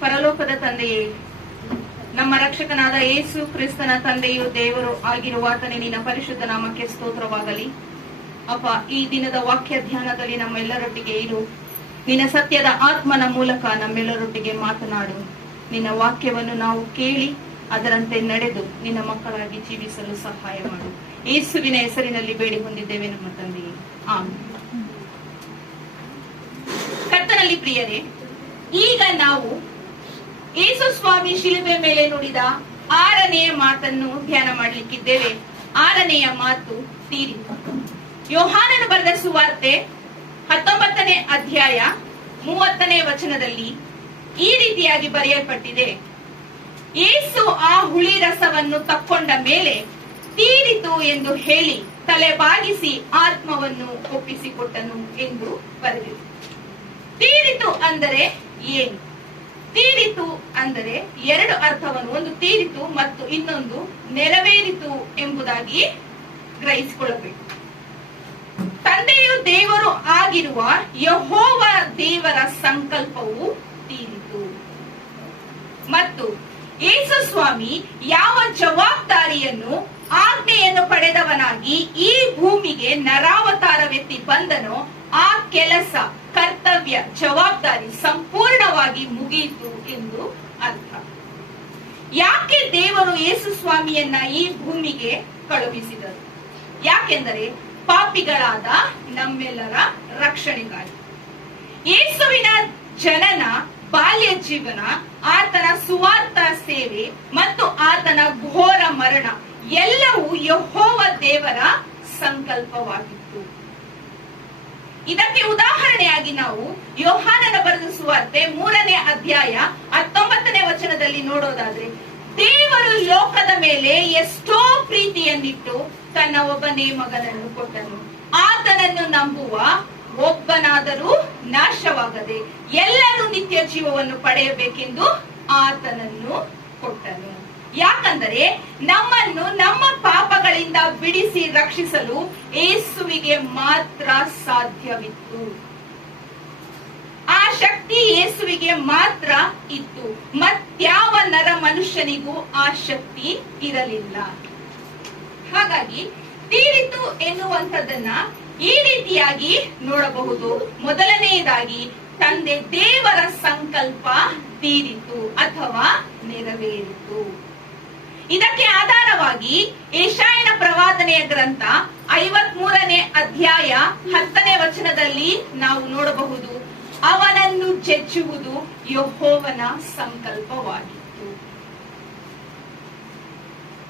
ಪರಲೋಕದ ತಂದೆಯೇ, ನಮ್ಮ ರಕ್ಷಕನಾದ ಯೇಸು ಕ್ರಿಸ್ತನ ತಂದೆಯು ದೇವರು ಆಗಿರುವ ನಿನ್ನ ಪರಿಶುದ್ಧ ನಾಮಕ್ಕೆ ಸ್ತೋತ್ರವಾಗಲಿ. ಅಪ್ಪ, ಈ ದಿನದ ವಾಕ್ಯ ಧ್ಯಾನದಲ್ಲಿ ನಮ್ಮೆಲ್ಲರೊಟ್ಟಿಗೆ ಇರು. ನಿನ್ನ ಸತ್ಯದ ಆತ್ಮನ ಮೂಲಕ ನಮ್ಮೆಲ್ಲರೊಟ್ಟಿಗೆ ಮಾತನಾಡು. ನಿನ್ನ ವಾಕ್ಯವನ್ನು ನಾವು ಕೇಳಿ, ಅದರಂತೆ ನಡೆದು ನಿನ್ನ ಮಕ್ಕಳಾಗಿ ಜೀವಿಸಲು ಸಹಾಯ ಮಾಡು. ಯೇಸುವಿನ ಹೆಸರಿನಲ್ಲಿ ಬೇಡಿ ಹೊಂದಿದ್ದೇವೆ ನಮ್ಮ ತಂದೆಯೇ. ಆಮ್ ಕರ್ತನಲ್ಲಿ ಪ್ರಿಯರೇ, ಈಗ ನಾವು ಯೇಸು ಸ್ವಾಮಿ ಶಿಲುಬೆ ಮೇಲೆ ನುಡಿದ ಆರನೆಯ ಮಾತನ್ನು ಧ್ಯಾನ ಮಾಡಲಿಕ್ಕಿದ್ದೇವೆ. ಆರನೆಯ ಮಾತು ತೀರಿ. ಯೋಹಾನನು ಬರೆದ ಸುವಾರ್ತೆ ಹತ್ತೊಂಬತ್ತನೇ ಅಧ್ಯಾಯ ಮೂವತ್ತನೇ ವಚನದಲ್ಲಿ ಈ ರೀತಿಯಾಗಿ ಬರೆಯಲ್ಪಟ್ಟಿದೆ. ಯೇಸು ಆ ಹುಳಿ ರಸವನ್ನು ತಕ್ಕೊಂಡ ಮೇಲೆ ತೀರಿತು ಎಂದು ಹೇಳಿ ತಲೆ ಬಾಗಿಸಿ ಆತ್ಮವನ್ನು ಒಪ್ಪಿಸಿಕೊಟ್ಟನು ಎಂದು ಬರೆದಿದೆ. ತೀರಿತು ಅಂದರೆ ಏನು? ತೀರಿತು ಅಂದರೆ ಎರಡು ಅರ್ಥವನ್ನು, ಒಂದು ತೀರಿತು ಮತ್ತು ಇನ್ನೊಂದು ನೆರವೇರಿತು ಎಂಬುದಾಗಿ ಗ್ರಹಿಸಿಕೊಳ್ಳಬೇಕು. ತಂದೆಯು ದೇವರು ಆಗಿರುವ ಯಹೋವ ದೇವರ ಸಂಕಲ್ಪವು ತೀರಿತು. ಮತ್ತು ಯೇಸು ಸ್ವಾಮಿ ಯಾವ ಜವಾಬ್ದಾರಿಯನ್ನು, ಆಜ್ಞೆಯನ್ನು ಪಡೆದವನಾಗಿ ಈ ಭೂಮಿಗೆ ನರಾವತಾರವೆತ್ತಿ ಬಂದನೋ, ಆ ಕೆಲಸ ಕರ್ತವ್ಯ ಜವಾಬ್ದಾರಿ ಸಂಪೂರ್ಣವಾಗಿ ಮುಗಿಯಿತು ಎಂದು ಅರ್ಥ. ಯಾಕೆ ದೇವರು ಯೇಸು ಸ್ವಾಮಿಯನ್ನ ಈ ಭೂಮಿಗೆ ಕಳುಹಿಸಿದರು? ಯಾಕೆಂದರೆ ಪಾಪಿಗಳಾದ ನಮ್ಮೆಲ್ಲರ ರಕ್ಷಣೆಗಾಗಿ. ಯೇಸುವಿನ ಜನನ, ಬಾಲ್ಯ ಜೀವನ, ಆತನ ಸುವಾರ್ಥ ಸೇವೆ ಮತ್ತು ಆತನ ಘೋರ ಮರಣ ಎಲ್ಲವೂ ಯಹೋವ ದೇವರ ಸಂಕಲ್ಪವಾಗಿತ್ತು. ಇದಕ್ಕೆ ಉದಾಹರಣೆಯಾಗಿ ನಾವು ಯೋಹಾನನ ಬರೆದಿಸುವಂತೆ ಮೂರನೇ ಅಧ್ಯಾಯ ಹತ್ತೊಂಬತ್ತನೇ ವಚನದಲ್ಲಿ ನೋಡೋದಾದ್ರೆ, ದೇವರು ಲೋಕದ ಮೇಲೆ ಎಷ್ಟೋ ಪ್ರೀತಿಯನ್ನಿಟ್ಟು ತನ್ನ ಒಬ್ಬನೇ ಮಗನನ್ನು ಕೊಟ್ಟನು. ಆತನನ್ನು ನಂಬುವ ಒಬ್ಬನಾದರೂ ನಾಶವಾಗದೆ ಎಲ್ಲರೂ ನಿತ್ಯ ಜೀವವನ್ನು ಪಡೆಯಬೇಕೆಂದು ಆತನನ್ನು ಕೊಟ್ಟನು. ಯಾಕಂದರೆ ನಮ್ಮನ್ನು ನಮ್ಮ ಪಾಪಗಳಿಂದ ಬಿಡಿಸಿ ರಕ್ಷಿಸಲು ಏಸುವಿಗೆ ಮಾತ್ರ ಸಾಧ್ಯವಿತ್ತು. ಶಕ್ತಿ ಯೇಸುವಿಗೆ ಮಾತ್ರ ಇತ್ತು. ಮತ್ಯಾವ ನರ ಮನುಷ್ಯನಿಗೂ ಆ ಶಕ್ತಿ ಇರಲಿಲ್ಲ. ಹಾಗಾಗಿ ತೀರಿತು ಎನ್ನುವಂಥದ್ದನ್ನ ಈ ರೀತಿಯಾಗಿ ನೋಡಬಹುದು. ಮೊದಲನೆಯದಾಗಿ ತಂದೆ ದೇವರ ಸಂಕಲ್ಪ ತೀರಿತು ಅಥವಾ ನೆರವೇರಿತು. ಇದಕ್ಕೆ ಆಧಾರವಾಗಿ ಏಷಾಯನ ಪ್ರವಾದನೆಯ ಗ್ರಂಥ ಐವತ್ ಮೂರನೇ ಅಧ್ಯಾಯ ಹತ್ತನೇ ವಚನದಲ್ಲಿ ನಾವು ನೋಡಬಹುದು. ಅವನನ್ನು ಜಜ್ಜುವುದು ಯಹೋವನ ಸಂಕಲ್ಪವಾಗಿತ್ತು.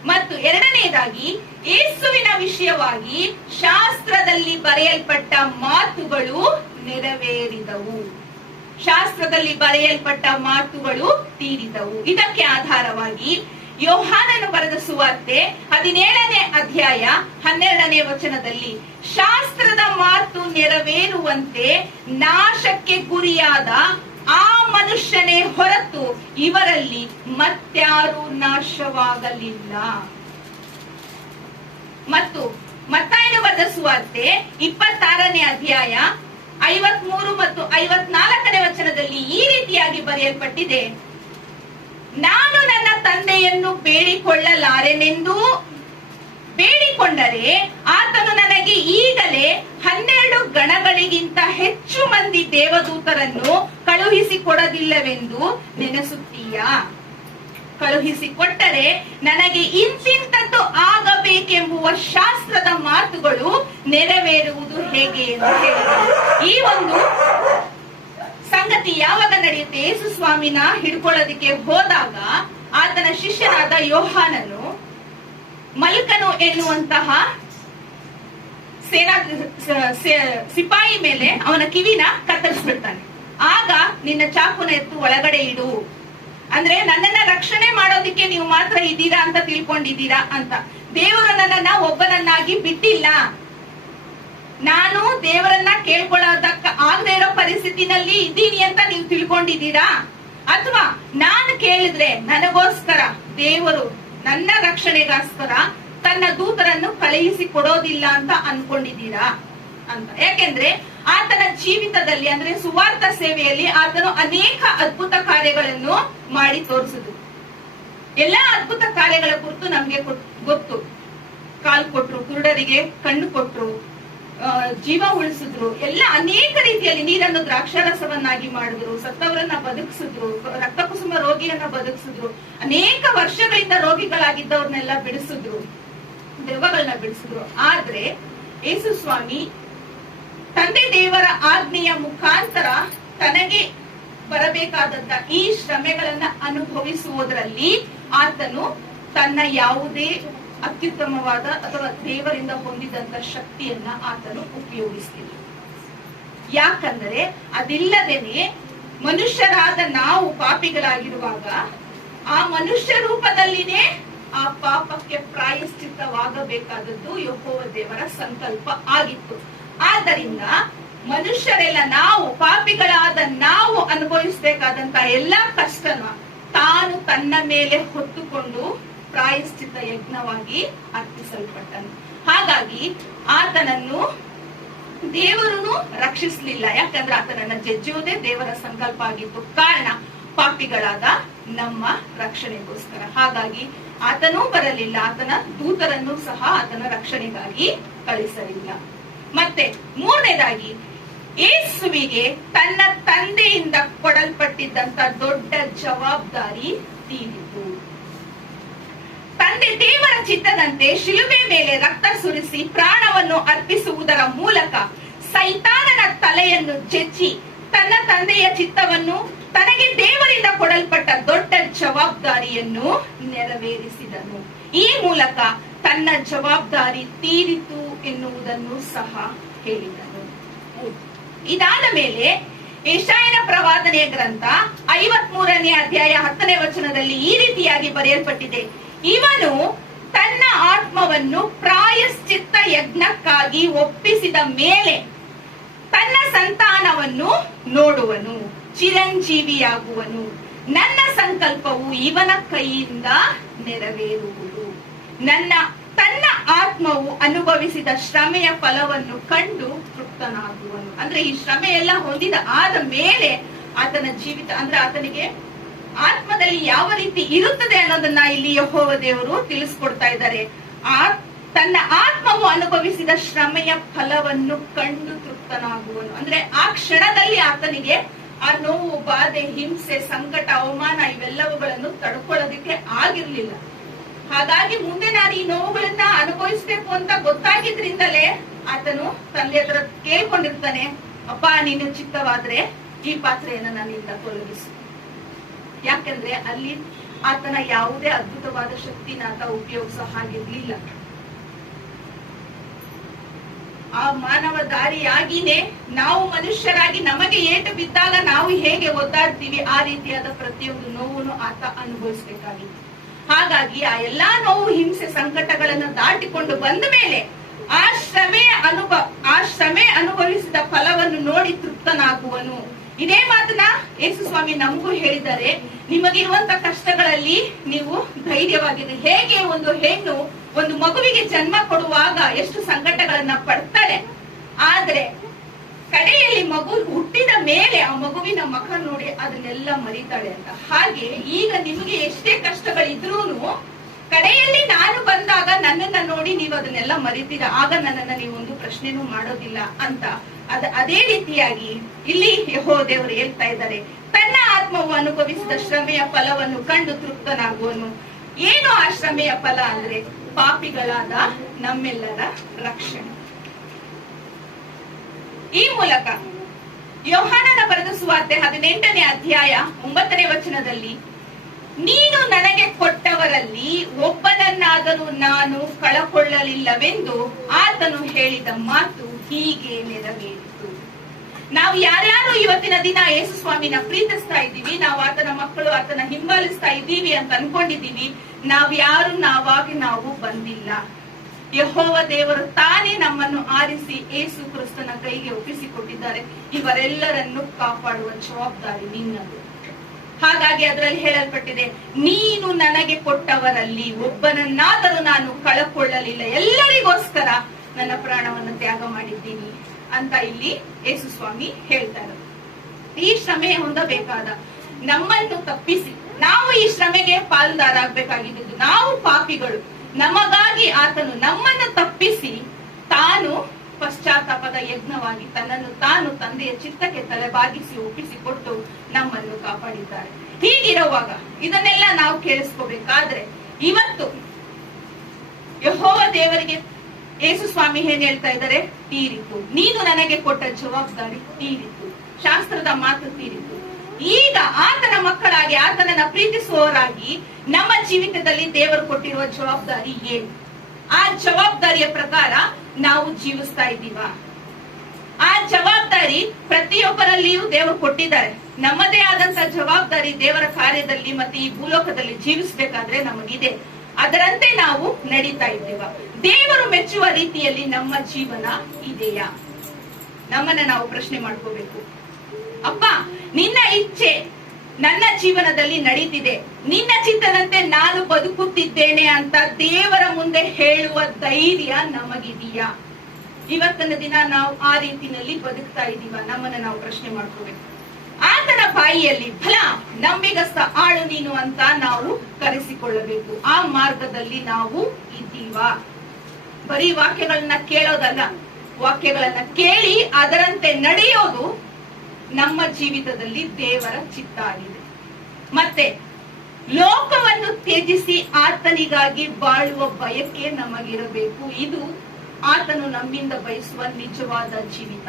ಮತ್ತು ಎರಡನೆಯದಾಗಿ ಯೇಸುವಿನ ವಿಷಯವಾಗಿ ಶಾಸ್ತ್ರದಲ್ಲಿ ಬರೆಯಲ್ಪಟ್ಟ ಮಾತುಗಳು ನೆರವೇರಿದವು. ಶಾಸ್ತ್ರದಲ್ಲಿ ಬರೆಯಲ್ಪಟ್ಟ ಮಾತುಗಳು ತೀರಿದವು. ಇದಕ್ಕೆ ಆಧಾರವಾಗಿ ಯೋಹಾನನು ಬರೆದ ಸುವಾರ್ತೆ ಹದಿನೇಳನೇ ಅಧ್ಯಾಯ ಹನ್ನೆರಡನೇ ವಚನದಲ್ಲಿ, ಶಾಸ್ತ್ರದ ಮಾತು ನೆರವೇರುವಂತೆ ನಾಶಕ್ಕೆ ಗುರಿಯಾದ ಆ ಮನುಷ್ಯನೇ ಹೊರತು ಇವರಲ್ಲಿ ಮತ್ಯಾರು ನಾಶವಾಗಲಿಲ್ಲ. ಮತ್ತು ಮತ್ತಾಯನು ಬರೆದ ಸುವಾರ್ತೆ ಇಪ್ಪತ್ತಾರನೇ ಅಧ್ಯಾಯ ಐವತ್ಮೂರು ಮತ್ತು ಐವತ್ನಾಲ್ಕನೇ ವಚನದಲ್ಲಿ ಈ ರೀತಿಯಾಗಿ ಬರೆಯಲ್ಪಟ್ಟಿದೆ. ನಾನು ನನ್ನ ತಂದೆಯನ್ನು ಬೇಡಿಕೊಳ್ಳಲಾರೆನೆಂದು ಬೇಡಿಕೊಂಡರೆ ಆತನು ನನಗೆ ಈಗಲೇ ಹನ್ನೆರಡು ಗಣಗಳಿಗಿಂತ ಹೆಚ್ಚು ಮಂದಿ ದೇವದೂತರನ್ನು ಕಳುಹಿಸಿಕೊಡದಿಲ್ಲವೆಂದು ನೆನೆಸುತ್ತೀಯಾ? ಕಳುಹಿಸಿಕೊಟ್ಟರೆ ನನಗೆ ಇಂತಿಂತದ್ದು ಆಗಬೇಕೆಂಬುವ ಶಾಸ್ತ್ರದ ಮಾತುಗಳು ನೆರವೇರುವುದು ಹೇಗೆ ಎಂದು ಹೇಳಿದರು ಈ ಒಂದು ಸಂಗತಿ ಯಾವಾಗ ನಡೆಯುತ್ತೆ? ಯೇಸು ಸ್ವಾಮಿನ ಹಿಡ್ಕೊಳ್ಳೋದಿಕ್ಕೆ ಹೋದಾಗ ಆತನ ಶಿಷ್ಯನಾದ ಯೋಹಾನನು ಮಲ್ಕನು ಎನ್ನುವಂತಹ ಸೇನಾ ಸಿಪಾಯಿ ಮೇಲೆ ಅವನ ಕಿವಿನ ಕತ್ತರಿಸ್ಬಿಡ್ತಾನೆ. ಆಗ ನಿನ್ನ ಚಾಕುನ ಎತ್ತು ಒಳಗಡೆ ಇಡು. ಅಂದ್ರೆ ನನ್ನನ್ನ ರಕ್ಷಣೆ ಮಾಡೋದಿಕ್ಕೆ ನೀವು ಮಾತ್ರ ಇದ್ದೀರಾ ಅಂತ ತಿಳ್ಕೊಂಡಿದ್ದೀರಾ ಅಂತ. ದೇವರು ನನ್ನನ್ನ ಒಬ್ಬನನ್ನಾಗಿ ಬಿಟ್ಟಿಲ್ಲ. ನಾನು ದೇವರನ್ನ ಕೇಳ್ಕೊಳ್ಳೋದಕ್ಕ ಆಗದೆ ಇರೋ ಪರಿಸ್ಥಿತಿನಲ್ಲಿ ಇದ್ದೀನಿ ಅಂತ ನೀವು ತಿಳ್ಕೊಂಡಿದ್ದೀರಾ? ಅಥವಾ ನಾನು ಕೇಳಿದ್ರೆ ನನಗೋಸ್ಕರ ದೇವರು ನನ್ನ ರಕ್ಷಣೆಗೋಸ್ಕರ ತನ್ನ ದೂತರನ್ನು ಕಳುಹಿಸಿ ಕೊಡೋದಿಲ್ಲ ಅಂತ ಅನ್ಕೊಂಡಿದ್ದೀರಾ? ಅಂತ. ಯಾಕೆಂದ್ರೆ ಆತನ ಜೀವಿತದಲ್ಲಿ ಅಂದ್ರೆ ಸುವಾರ್ಥ ಸೇವೆಯಲ್ಲಿ ಆತನು ಅನೇಕ ಅದ್ಭುತ ಕಾರ್ಯಗಳನ್ನು ಮಾಡಿ ತೋರಿಸಿದ್ರು ಎಲ್ಲಾ ಅದ್ಭುತ ಕಾರ್ಯಗಳ ಕುರಿತು ನಮ್ಗೆ ಗೊತ್ತು. ಕಾಲ್ ಕೊಟ್ರು, ಕುರುಡರಿಗೆ ಕಣ್ಣು ಕೊಟ್ರು ಜೀವ ಉಳಿಸಿದ್ರು. ಎಲ್ಲ ಅನೇಕ ರೀತಿಯಲ್ಲಿ ನೀರನ್ನು ದ್ರಾಕ್ಷಾರಸವನ್ನಾಗಿ ಮಾಡಿದ್ರು, ಸತ್ತವರನ್ನ ಬದುಕಿಸಿದ್ರು, ರಕ್ತಕುಸುಮ ರೋಗಿಯನ್ನ ಬದುಕಿಸಿದ್ರು. ಅನೇಕ ವರ್ಷಗಳಿಂದ ರೋಗಿಗಳಾಗಿದ್ದವ್ರನ್ನೆಲ್ಲ ಬಿಡಿಸಿದ್ರು ದೆವ್ವಗಳನ್ನ ಬಿಡಿಸಿದ್ರು. ಆದ್ರೆ ಯೇಸು ಸ್ವಾಮಿ ತಂದೆ ದೇವರ ಆಜ್ಞೆಯ ಮುಖಾಂತರ ತನಗೆ ಬರಬೇಕಾದಂತ ಈ ಶ್ರಮೆಗಳನ್ನ ಅನುಭವಿಸುವುದರಲ್ಲಿ ಆತನು ತನ್ನ ಯಾವುದೇ ಅತ್ಯುತ್ತಮವಾದ ಅಥವಾ ದೇವರಿಂದ ಹೊಂದಿದಂತ ಶಕ್ತಿಯನ್ನ ಆತನು ಉಪಯೋಗಿಸಲಿಲ್ಲ ಯಾಕಂದರೆ ಅದಿಲ್ಲದೇನೆ ಮನುಷ್ಯರಾದ ನಾವು ಪಾಪಿಗಳಾಗಿರುವಾಗ ಆ ಮನುಷ್ಯ ರೂಪದಲ್ಲಿನೇ ಆ ಪಾಪಕ್ಕೆ ಪ್ರಾಯಶ್ಚಿತ್ತವಾಗಬೇಕಾದದ್ದು ಯಹೋವ ದೇವರ ಸಂಕಲ್ಪ ಆಗಿತ್ತು. ಆದ್ದರಿಂದ ಮನುಷ್ಯರೆಲ್ಲ ನಾವು ಪಾಪಿಗಳಾದ ನಾವು ಅನುಭವಿಸಬೇಕಾದಂತ ಎಲ್ಲಾ ಕಷ್ಟನ ತಾನು ತನ್ನ ಮೇಲೆ ಹೊತ್ತುಕೊಂಡು ಪ್ರಾಯಶ್ಚಿತ್ತ ಯಜ್ಞವಾಗಿ ಅರ್ಪಿಸಲ್ಪಟ್ಟನು. ಹಾಗಾಗಿ ಆತನನ್ನು ದೇವರನ್ನು ರಕ್ಷಿಸಲಿಲ್ಲ. ಯಾಕಂದ್ರೆ ಆತನನ್ನ ಜಜ್ಜುವುದೇ ದೇವರ ಸಂಕಲ್ಪ ಆಗಿತ್ತು ಕಾರಣ ಪಾಪಿಗಳಾದ ನಮ್ಮ ರಕ್ಷಣೆಗೋಸ್ಕರ. ಹಾಗಾಗಿ ಆತನೂ ಬರಲಿಲ್ಲ, ಆತನ ದೂತರನ್ನು ಸಹ ಆತನ ರಕ್ಷಣೆಗಾಗಿ ಕಳಿಸಲಿಲ್ಲ. ಮತ್ತೆ ಮೂರನೇದಾಗಿ ಏಸುವಿಗೆ ತನ್ನ ತಂದೆಯಿಂದ ಕೊಡಲ್ಪಟ್ಟಿದ್ದಂತ ದೊಡ್ಡ ಜವಾಬ್ದಾರಿ ತೀರಿತು. ತಂದೆ ದೇವರ ಚಿತ್ತದಂತೆ ಶಿಲುಬೆ ಮೇಲೆ ರಕ್ತ ಸುರಿಸಿ ಪ್ರಾಣವನ್ನು ಅರ್ಪಿಸುವುದರ ಮೂಲಕ ಸೈತಾನನ ತಲೆಯನ್ನು ಜಜ್ಜಿ ತನ್ನ ತಂದೆಯ ಚಿತ್ತವನ್ನು ತನಗೆ ದೇವರಿಂದ ಕೊಡಲ್ಪಟ್ಟ ದೊಡ್ಡ ಜವಾಬ್ದಾರಿಯನ್ನು ನೆರವೇರಿಸಿದನು. ಈ ಮೂಲಕ ತನ್ನ ಜವಾಬ್ದಾರಿ ತೀರಿತು ಎನ್ನುವುದನ್ನು ಸಹ ಹೇಳಿದನು. ಇದಾದ ಮೇಲೆ ಏಷಾಯನ ಪ್ರವಾದನೆಯ ಗ್ರಂಥ ಐವತ್ ಮೂರನೇ ಅಧ್ಯಾಯ ಹತ್ತನೇ ವಚನದಲ್ಲಿ ಈ ರೀತಿಯಾಗಿ ಬರೆಯಲ್ಪಟ್ಟಿದೆ. ಇವನು ತನ್ನ ಆತ್ಮವನ್ನು ಪ್ರಾಯಶ್ಚಿತ್ತ ಯಜ್ಞಕ್ಕಾಗಿ ಒಪ್ಪಿಸಿದ ಮೇಲೆ ತನ್ನ ಸಂತಾನವನ್ನು ನೋಡುವನು, ಚಿರಂಜೀವಿಯಾಗುವನು. ನನ್ನ ಸಂಕಲ್ಪವು ಇವನ ಕೈಯಿಂದ ನೆರವೇರುವುದು. ನನ್ನ, ತನ್ನ ಆತ್ಮವು ಅನುಭವಿಸಿದ ಶ್ರಮೆಯ ಫಲವನ್ನು ಕಂಡು ತೃಪ್ತನಾಗುವನು. ಅಂದ್ರೆ ಈ ಶ್ರಮೆ ಎಲ್ಲ ಹೊಂದಿದ ಆದ ಮೇಲೆ ಆತನ ಜೀವಿತ, ಅಂದ್ರೆ ಆತನಿಗೆ ಆತ್ಮದಲ್ಲಿ ಯಾವ ರೀತಿ ಇರುತ್ತದೆ ಅನ್ನೋದನ್ನ ಇಲ್ಲಿ ಯಹೋವ ದೇವರು ತಿಳಿಸ್ಕೊಡ್ತಾ ಇದ್ದಾರೆ. ಆ ತನ್ನ ಆತ್ಮವು ಅನುಭವಿಸಿದ ಶ್ರಮೆಯ ಫಲವನ್ನು ಕಂಡು ತೃಪ್ತನಾಗುವನು. ಅಂದ್ರೆ ಆ ಕ್ಷಣದಲ್ಲಿ ಆತನಿಗೆ ಆ ನೋವು, ಬಾಧೆ, ಹಿಂಸೆ, ಸಂಕಟ, ಅವಮಾನ ಇವೆಲ್ಲವುಗಳನ್ನು ತಡ್ಕೊಳ್ಳೋದಕ್ಕೆ ಆಗಿರ್ಲಿಲ್ಲ. ಹಾಗಾಗಿ ಮುಂದೆ ನಾನು ಈ ನೋವುಗಳನ್ನ ಅನುಭವಿಸ್ಬೇಕು ಅಂತ ಗೊತ್ತಾಗಿದ್ರಿಂದಲೇ ಆತನು ತಂದೆ ಹತ್ರ ಕೇಳ್ಕೊಂಡಿರ್ತಾನೆ, ಅಪ್ಪ, ನೀನು ಚಿಕ್ಕವಾದ್ರೆ ಈ ಪಾತ್ರೆಯನ್ನ ನನ್ನಿಂದ ತೊಲಗಿಸು. ಯಾಕಂದ್ರೆ ಅಲ್ಲಿ ಆತನ ಯಾವುದೇ ಅದ್ಭುತವಾದ ಶಕ್ತಿನ ಆತ ಉಪಯೋಗಿಸೋ ಹಾಗಿರ್ಲಿಲ್ಲ. ಆ ಮಾನವ ದಾರಿಯಾಗಿನೇ ನಾವು ಮನುಷ್ಯರಾಗಿ ನಮಗೆ ಏಟು ಬಿದ್ದಾಗ ನಾವು ಹೇಗೆ ಒದ್ದಾಡ್ತೀವಿ ಆ ರೀತಿಯಾದ ಪ್ರತಿಯೊಂದು ನೋವನ್ನು ಆತ ಅನುಭವಿಸಬೇಕಾಗಿತ್ತು. ಹಾಗಾಗಿ ಆ ಎಲ್ಲಾ ನೋವು ಹಿಂಸೆ ಸಂಕಟಗಳನ್ನು ದಾಟಿಕೊಂಡು ಬಂದ ಮೇಲೆ ಆ ಶ್ರಮೆ ಅನುಭವ ಆ ಶ್ರಮೆ ಅನುಭವಿಸಿದ ಫಲವನ್ನು ನೋಡಿ ತೃಪ್ತನಾಗುವನು. ಇದೇ ಮಾತನ್ನ ಯೇಸು ಸ್ವಾಮಿ ನಮಗೂ ಹೇಳಿದ್ದಾರೆ. ನಿಮಗಿರುವಂತ ಕಷ್ಟಗಳಲ್ಲಿ ನೀವು ಧೈರ್ಯವಾಗಿದೆ ಹೇಗೆ ಒಂದು ಹೆಣ್ಣು ಒಂದು ಮಗುವಿಗೆ ಜನ್ಮ ಕೊಡುವಾಗ ಎಷ್ಟು ಸಂಕಟಗಳನ್ನ ಪಡ್ತಾಳೆ? ಆದ್ರೆ ಕಡೆಯಲ್ಲಿ ಮಗು ಹುಟ್ಟಿದ ಮೇಲೆ ಆ ಮಗುವಿನ ಮಖ ನೋಡಿ ಅದನ್ನೆಲ್ಲ ಮರಿತಾಳೆ ಅಂತ. ಹಾಗೆ ಈಗ ನಿಮಗೆ ಎಷ್ಟೇ ಕಷ್ಟಗಳಿದ್ರೂನು ಕಡೆಯಲ್ಲಿ ನಾನು ಬಂದಾಗ ನನ್ನನ್ನ ನೋಡಿ ನೀವು ಅದನ್ನೆಲ್ಲ ಮರಿತೀರಾ ಆಗ ನನ್ನನ್ನ ನೀವು ಒಂದು ಪ್ರಶ್ನೆನೂ ಮಾಡೋದಿಲ್ಲ ಅಂತ. ಅದ, ಅದೇ ರೀತಿಯಾಗಿ ಇಲ್ಲಿ ಯಹೋ ದೇವರು ಹೇಳ್ತಾ ಇದ್ದಾರೆ. ತನ್ನ ಆತ್ಮವು ಅನುಭವಿಸಿದ ಶ್ರಮೆಯ ಫಲವನ್ನು ಕಂಡು ತೃಪ್ತನಾಗುವನು. ಏನು ಆ ಶ್ರಮೆಯ ಫಲ ಅಂದ್ರೆ? ಪಾಪಿಗಳಾದ ನಮ್ಮೆಲ್ಲರ ರಕ್ಷಣೆ. ಈ ಮೂಲಕ ಯೋಹಾನನ ಬರೆದ ಸುವಾರ್ತೆ ಹದಿನೆಂಟನೇ ಅಧ್ಯಾಯ ಒಂಬತ್ತನೇ ವಚನದಲ್ಲಿ, ನೀನು ನನಗೆ ಕೊಟ್ಟವರಲ್ಲಿ ಒಬ್ಬನನ್ನಾದರೂ ನಾನು ಕಳಕೊಳ್ಳಲಿಲ್ಲವೆಂದು ಆತನು ಹೇಳಿದ ಮಾತು ಹೀಗೆ ನೆರವೇರಿತು. ನಾವು ಯಾರ್ಯಾರು ಇವತ್ತಿನ ದಿನ ಯೇಸು ಸ್ವಾಮಿನ ಪ್ರೀತಿಸ್ತಾ ಇದ್ದೀವಿ, ನಾವು ಆತನ ಮಕ್ಕಳು ಆತನ ಹಿಂಬಾಲಿಸ್ತಾ ಇದ್ದೀವಿ ಅಂತ ಅನ್ಕೊಂಡಿದ್ದೀವಿ, ನಾವ್ ಯಾರು ನಾವಾಗಿ ನಾವು ಬಂದಿಲ್ಲ. ಯಹೋವ ದೇವರು ತಾನೇ ನಮ್ಮನ್ನು ಆರಿಸಿ ಏಸು ಕ್ರಿಸ್ತನ ಕೈಗೆ ಒಪ್ಪಿಸಿಕೊಟ್ಟಿದ್ದಾರೆ. ಇವರೆಲ್ಲರನ್ನು ಕಾಪಾಡುವ ಜವಾಬ್ದಾರಿ ನಿನ್ನದು. ಹಾಗಾಗಿ ಅದರಲ್ಲಿ ಹೇಳಲ್ಪಟ್ಟಿದೆ, ನೀನು ನನಗೆ ಕೊಟ್ಟವರಲ್ಲಿ ಒಬ್ಬನನ್ನಾದರೂ ನಾನು ಕಳಕೊಳ್ಳಲಿಲ್ಲ. ಎಲ್ಲರಿಗೋಸ್ಕರ ನನ್ನ ಪ್ರಾಣವನ್ನು ತ್ಯಾಗ ಮಾಡಿದ್ದೀನಿ, ಅಂತ ಇಲ್ಲಿ ಯೇಸು ಸ್ವಾಮಿ ಹೇಳ್ತಾರೆ. ಈ ಶ್ರಮೆ ಹೊಂದಬೇಕಾದ ನಮ್ಮನ್ನು ತಪ್ಪಿಸಿ, ನಾವು ಈ ಶ್ರಮೆಗೆ ಪಾಲುದಾರಾಗಬೇಕಾಗಿದ್ದು ನಾವು ಪಾಪಿಗಳು. ನಮಗಾಗಿ ಆತನು ನಮ್ಮನ್ನು ತಪ್ಪಿಸಿ ತಾನು ಪಶ್ಚಾತ್ತಾಪದ ಯಜ್ಞವಾಗಿ ತನ್ನನ್ನು ತಾನು ತಂದೆಯ ಚಿತ್ತಕ್ಕೆ ತಲೆಬಾಗಿಸಿ ಒಪ್ಪಿಸಿಕೊಟ್ಟು ನಮ್ಮನ್ನು ಕಾಪಾಡಿದ್ದಾರೆ. ಹೀಗಿರುವಾಗ ಇದನ್ನೆಲ್ಲ ನಾವು ಕೇಳಿಸ್ಕೋಬೇಕಾದ್ರೆ ಇವತ್ತು ಯಹೋವ ದೇವರಿಗೆ ಯೇಸು ಸ್ವಾಮಿ ಏನ್ ಹೇಳ್ತಾ ಇದ್ದಾರೆ? ತೀರಿತು. ನೀನು ನನಗೆ ಕೊಟ್ಟ ಜವಾಬ್ದಾರಿ ತೀರಿತು. ಶಾಸ್ತ್ರದ ಮಾತು ತೀರಿತು. ಈಗ ಆತನ ಮಕ್ಕಳಾಗಿ, ಆತನನ್ನ ಪ್ರೀತಿಸುವವರಾಗಿ ನಮ್ಮ ಜೀವಿತದಲ್ಲಿ ದೇವರು ಕೊಟ್ಟಿರುವ ಜವಾಬ್ದಾರಿ ಏನು? ಆ ಜವಾಬ್ದಾರಿಯ ಪ್ರಕಾರ ನಾವು ಜೀವಿಸ್ತಾ ಇದ್ದೀವ? ಆ ಜವಾಬ್ದಾರಿ ಪ್ರತಿಯೊಬ್ಬರಲ್ಲಿಯೂ ದೇವರು ಕೊಟ್ಟಿದ್ದಾರೆ. ನಮ್ಮದೇ ಆದಂತಹ ಜವಾಬ್ದಾರಿ ದೇವರ ಕಾರ್ಯದಲ್ಲಿ ಮತ್ತೆ ಈ ಭೂಲೋಕದಲ್ಲಿ ಜೀವಿಸಬೇಕಾದ್ರೆ ನಮಗಿದೆ. ಅದರಂತೆ ನಾವು ನಡೀತಾ ಇದ್ದೀವ. ದೇವರು ಮೆಚ್ಚುವ ರೀತಿಯಲ್ಲಿ ನಮ್ಮ ಜೀವನ ಇದೆಯಾ? ನಮ್ಮನ್ನ ನಾವು ಪ್ರಶ್ನೆ ಮಾಡ್ಕೋಬೇಕು. ಅಪ್ಪ, ನಿನ್ನ ಇಚ್ಛೆ ನನ್ನ ಜೀವನದಲ್ಲಿ ನಡೀತಿದೆ. ನಿನ್ನ ಚಿತ್ತದಂತೆ ನಾನು ಬದುಕುತ್ತಿದ್ದೇನೆ ಅಂತ ದೇವರ ಮುಂದೆ ಹೇಳುವ ಧೈರ್ಯ ನಮಗಿದೆಯಾ? ಇವತ್ತಿನ ದಿನ ನಾವು ಆ ರೀತಿನಲ್ಲಿ ಬದುಕ್ತಾ ಇದೀವ ನಮ್ಮನ್ನ ನಾವು ಪ್ರಶ್ನೆ ಮಾಡ್ಕೋಬೇಕು. ಆತನ ಬಾಯಿಯಲ್ಲಿ ಫಲ ನಂಬಿಗಸ್ತ ಆಳು ನೀನು ಅಂತ ನಾವು ಕರೆಸಿಕೊಳ್ಳಬೇಕು. ಆ ಮಾರ್ಗದಲ್ಲಿ ನಾವು ಇದ್ದೀವ. ಬರೀ ವಾಕ್ಯಗಳನ್ನ ಕೇಳೋದಲ್ಲ. ವಾಕ್ಯಗಳನ್ನ ಕೇಳಿ ಅದರಂತೆ ನಡೆಯೋದು ನಮ್ಮ ಜೀವಿತದಲ್ಲಿ ದೇವರ ಚಿತ್ತ ಆಗಿದೆ. ಮತ್ತೆ ಲೋಕವನ್ನು ತ್ಯಜಿಸಿ ಆತನಿಗಾಗಿ ಬಾಳುವ ಬಯಕೆ ನಮಗಿರಬೇಕು. ಇದು ಆತನು ನಮ್ಮಿಂದ ಬಯಸುವ ನಿಜವಾದ ಜೀವಿತ.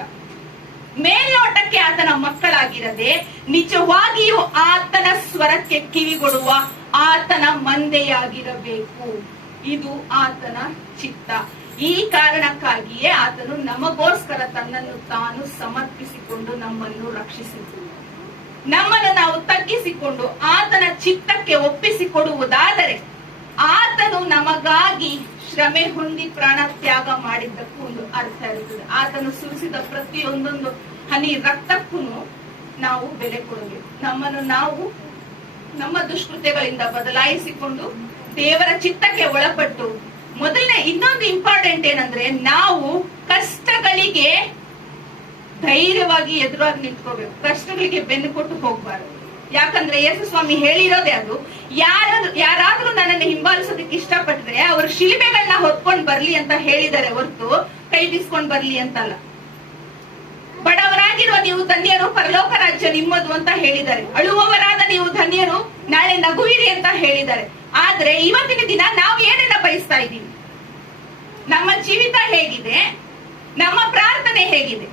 ಮೇಲ್ನೋಟಕ್ಕೆ ಆತನ ಮಕ್ಕಳಾಗಿರದೆ ನಿಜವಾಗಿಯೂ ಆತನ ಸ್ವರಕ್ಕೆ ಕಿವಿಗೊಡುವ ಆತನ ಮಂದೆಯಾಗಿರಬೇಕು. ಇದು ಆತನ ಚಿತ್ತ. ಈ ಕಾರಣಕ್ಕಾಗಿಯೇ ಆತನು ನಮಗೋಸ್ಕರ ತನ್ನನ್ನು ತಾನು ಸಮರ್ಪಿಸಿಕೊಂಡು ನಮ್ಮನ್ನು ರಕ್ಷಿಸಿತು ನಮ್ಮನ್ನು ನಾವು ತಗ್ಗಿಸಿಕೊಂಡು ಆತನ ಚಿತ್ತಕ್ಕೆ ಒಪ್ಪಿಸಿಕೊಡುವುದಾದರೆ ಆತನು ನಮಗಾಗಿ ಶ್ರಮೆ ಹೊಂದಿ ಪ್ರಾಣ ತ್ಯಾಗ ಮಾಡಿದ್ದಕ್ಕೂ ಒಂದು ಅರ್ಥ ಇರುತ್ತದೆ. ಆತನು ಸುರಿಸಿದ ಪ್ರತಿಯೊಂದೊಂದು ಹನಿ ರಕ್ತಕ್ಕೂ ನಾವು ಬೆಲೆ ಕೊಡಬೇಕು ನಮ್ಮನ್ನು ನಾವು ನಮ್ಮ ದುಷ್ಕೃತ್ಯಗಳಿಂದ ಬದಲಾಯಿಸಿಕೊಂಡು ದೇವರ ಚಿತ್ತಕ್ಕೆ ಒಳಪಟ್ಟು ಮೊದಲನೇ, ಇನ್ನೊಂದು ಇಂಪಾರ್ಟೆಂಟ್ ಏನಂದ್ರೆ ನಾವು ಕಷ್ಟಗಳಿಗೆ ಧೈರ್ಯವಾಗಿ ಎದುರಾಗಿ ನಿಂತ್ಕೋಬೇಕು. ಕಷ್ಟಗಳಿಗೆ ಬೆನ್ನು ಕೊಟ್ಟು ಹೋಗ್ಬಾರ್ದು. ಯಾಕಂದ್ರೆ ಯೇಸು ಸ್ವಾಮಿ ಹೇಳಿರೋದೇ ಅದು. ಯಾರಾದ್ರೂ ಯಾರಾದ್ರೂ ನನ್ನನ್ನು ಹಿಂಬಾಲಿಸೋದಕ್ಕೆ ಇಷ್ಟಪಟ್ರೆ ಅವರು ಶಿಲ್ಬೆಗಳನ್ನ ಹೊತ್ಕೊಂಡ್ ಬರ್ಲಿ ಅಂತ ಹೇಳಿದ್ದಾರೆ ಹೊರತು ಕೈ ಬೀಸ್ಕೊಂಡ್ ಬರ್ಲಿ ಅಂತಲ್ಲ. ಬಡವರಾಗಿರುವ ನೀವು ಧನ್ಯರು, ಪರಲೋಕ ರಾಜ್ಯ ನಿಮ್ಮದು ಅಂತ ಹೇಳಿದ್ದಾರೆ. ಅಳುವವರಾದ ನೀವು ಧನ್ಯರು, ನಾಳೆ ನಗುವಿರಿ ಅಂತ ಹೇಳಿದ್ದಾರೆ. ಆದ್ರೆ ಇವತ್ತಿನ ದಿನ ನಾವು ಏನನ್ನ ಬಯಸ್ತಾ ಇದ್ದೀವಿ? ನಮ್ಮ ಜೀವಿತ ಹೇಗಿದೆ? ನಮ್ಮ ಪ್ರಾರ್ಥನೆ ಹೇಗಿದೆ?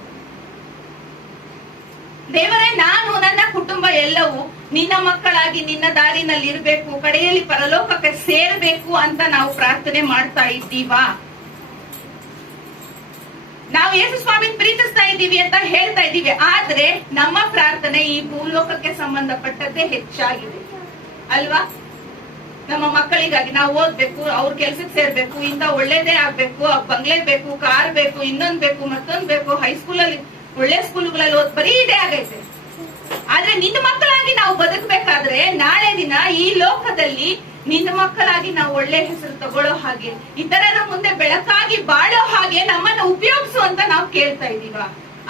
ದೇವರೇ, ನಾನು ನನ್ನ ಕುಟುಂಬ ಎಲ್ಲವೂ ನಿನ್ನ ಮಕ್ಕಳಾಗಿ ನಿನ್ನ ದಾರಿನಲ್ಲಿ ಇರಬೇಕು ಕಡೆಯಲ್ಲಿ ಪರಲೋಕಕ್ಕೆ ಸೇರಬೇಕು ಅಂತ ನಾವು ಪ್ರಾರ್ಥನೆ ಮಾಡ್ತಾ ಇದ್ದೀವಾ? ನಾವು ಯೇಸು ಸ್ವಾಮಿ ಪ್ರೀತಿಸ್ತಾ ಇದ್ದೀವಿ ಅಂತ ಹೇಳ್ತಾ ಇದ್ದೀವಿ. ಆದ್ರೆ ನಮ್ಮ ಪ್ರಾರ್ಥನೆ ಈ ಭೂಲೋಕಕ್ಕೆ ಸಂಬಂಧಪಟ್ಟದ್ದೇ ಹೆಚ್ಚಾಗಿದೆ. ಅಲ್ವಾ? ನಮ್ಮ ಮಕ್ಕಳಿಗಾಗಿ ನಾವು ಓದ್ಬೇಕು, ಅವ್ರ ಕೆಲ್ಸಕ್ಕೆ ಸೇರ್ಬೇಕು, ಇಂತ ಒಳ್ಳೇದೇ ಆಗ್ಬೇಕು, ಆ ಬಂಗ್ಲೆ ಬೇಕು, ಕಾರ್ ಬೇಕು, ಇನ್ನೊಂದ್ ಬೇಕು, ಮತ್ತೊಂದ್ ಬೇಕು ಹೈಸ್ಕೂಲಲ್ಲಿ ಒಳ್ಳೆ ಸ್ಕೂಲ್ಗಳಲ್ಲಿ ಓದ್ ಬರೀ ಇದೇ ಆಗೈತೆ. ಆದ್ರೆ ನಿನ್ನ ಮಕ್ಕಳಾಗಿ ನಾವು ಬದುಕಬೇಕಾದ್ರೆ ನಾಳೆ ದಿನ ಈ ಲೋಕದಲ್ಲಿ ನಿನ್ನ ಮಕ್ಕಳಾಗಿ ನಾವು ಒಳ್ಳೆ ಹೆಸರು ತಗೊಳ್ಳೋ ಹಾಗೆ, ಇತರರ ಮುಂದೆ ಬೆಳಕಾಗಿ ಬಾಳೋ ಹಾಗೆ ನಮ್ಮನ್ನ ಉಪಯೋಗಿಸು ಅಂತ ನಾವು ಕೇಳ್ತಾ ಇದೀವ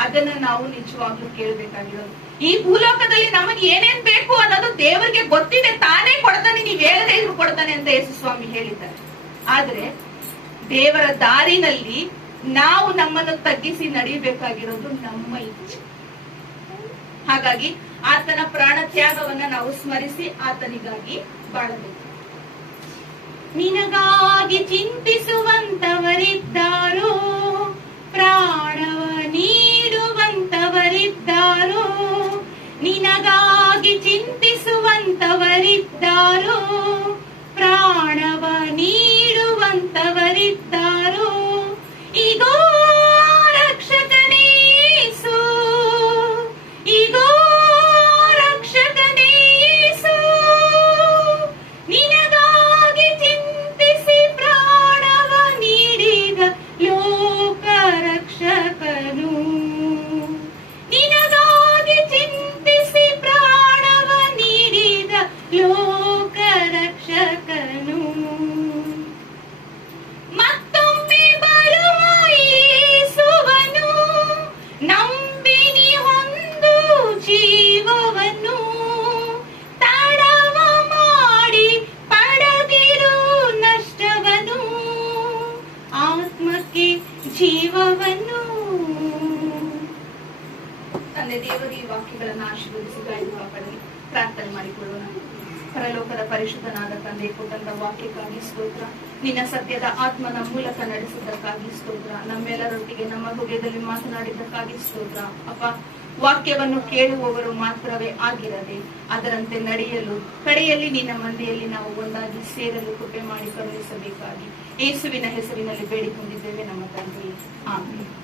ಅದನ್ನ ನಾವು ನಿಜವಾಗ್ಲೂ ಕೇಳ್ಬೇಕಾಗಿರೋದು ಈ ಭೂಲೋಕದಲ್ಲಿ ನಮಗೆ ಏನೇನ್ ಬೇಕು ಅನ್ನೋದು ದೇವರಿಗೆ ಗೊತ್ತಿದೆ, ತಾನೇ ಕೊಡ್ತಾನೆ, ನೀವ್ ಹೇಳದೇ ಇದ್ರು ಕೊಡ್ತಾನೆ ಅಂತ ಯೇಸು ಸ್ವಾಮಿ ಹೇಳಿದ್ದಾರೆ. ಆದ್ರೆ ದೇವರ ದಾರಿನಲ್ಲಿ ನಾವು ನಮ್ಮನ್ನು ತಗ್ಗಿಸಿ ನಡೀಬೇಕಾಗಿರೋದು ನಮ್ಮ ಇಚ್ಛೆ. ಹಾಗಾಗಿ ಆತನ ಪ್ರಾಣ ತ್ಯಾಗವನ್ನ ನಾವು ಸ್ಮರಿಸಿ ಆತನಿಗಾಗಿ ಬಾಳಬೇಕು. ನಿನಗಾಗಿ ಚಿಂತಿಸುವಂತವರಿದ್ದಾರೋ ಪ್ರಾಣವ ನೀಡುವಂತವರಿದ್ದಾರೋ ನಿನಗಾಗಿ ಚಿಂತಿಸುವಂತವರಿದ್ದಾರೋ ಪ್ರಾರ್ಥನೆ ಮಾಡಿಕೊಳ್ಳೋಣ. ಪರಲೋಕದ ಪರಿಶುದ್ಧನಾದ ತಂದೆ ಕೊಟ್ಟಂತ ವಾಕ್ಯಕ್ಕಾಗಿ ಸ್ತೋತ್ರ. ನಿನ್ನ ಸತ್ಯದ ಆತ್ಮನ ಮೂಲಕ ನಡೆಸಿದ್ದಕ್ಕಾಗಿ ಸ್ತೋತ್ರ. ನಮ್ಮೆಲ್ಲರೊಟ್ಟಿಗೆ ನಮ್ಮ ಹೃದಯದಲ್ಲಿ ಮಾತನಾಡಿದ್ದಕ್ಕಾಗಿ ಸ್ತೋತ್ರ. ಅಪ್ಪ, ವಾಕ್ಯವನ್ನು ಕೇಳುವವರು ಮಾತ್ರವೇ ಆಗಿರದೆ ಅದರಂತೆ ನಡೆಯಲು, ಕಡೆಯಲ್ಲಿ ನಿನ್ನ ಮಂದಿಯಲ್ಲಿ ನಾವು ಒಂದಾಗಿ ಸೇರಲು ಕೃಪೆ ಮಾಡಿ ಕರುಣಿಸಬೇಕಾಗಿ. ಯೇಸುವಿನ ಹೆಸರಿನಲ್ಲಿ ಬೇಡಿಕೊಂಡಿದ್ದೇವೆ ನಮ್ಮ ತಂದೆ. ಆಮೇಲೆ